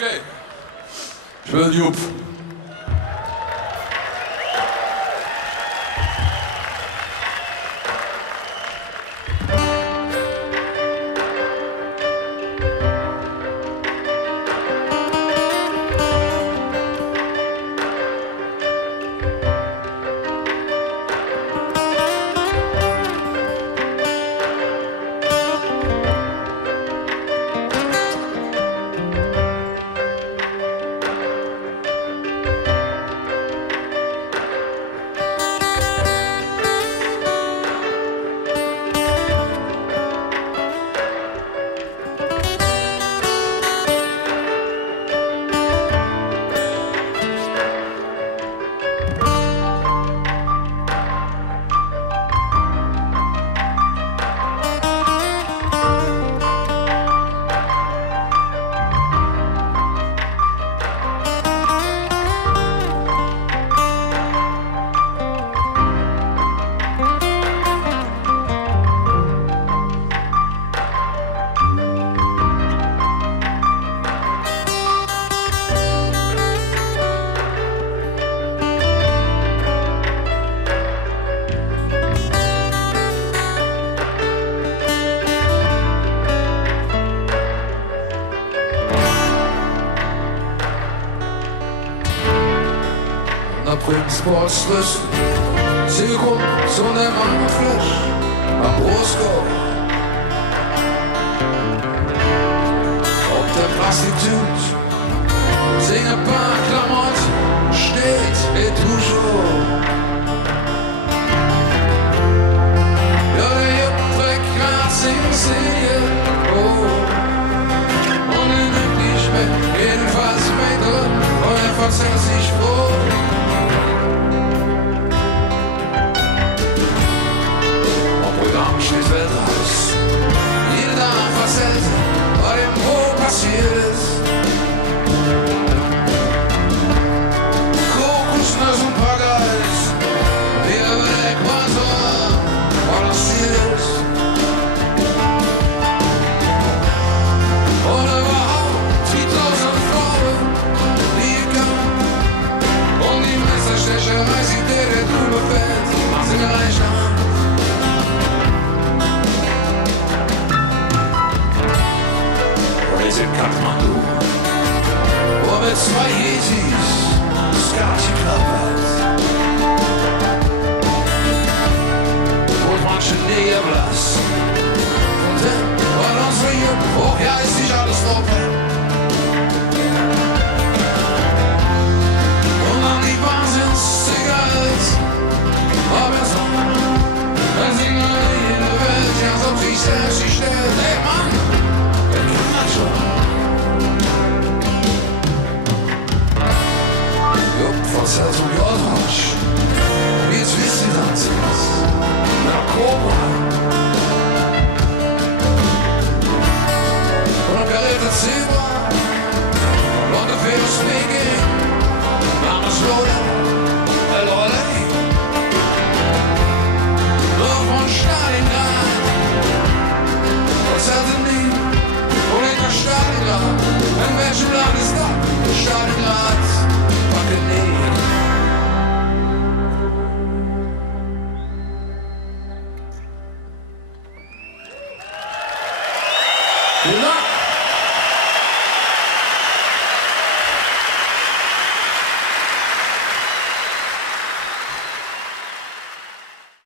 Okay. Ich bin Jupp. Sportsløs Cykelrum, sådan er mange flash og brudskår. Ob der Plastiktut Singer bare klammert steht et toujours. Ja, der Jupp trägt grad sin Serie und er nimmt nicht mehr, jedenfalls später und er verzehrt sich froh. Steht Welt aus. Jeder Tag erzählt, was dem Pro passiert ist. Kokosnuss und Pagais, der Äquator balanciert ist. Und überhaupt 4000 Frauen, die ich kann. Und die Messerstecherei sieht der drüber fährt, macht sie gereicht an. In Kathmandu, wo mit zwei Yeezys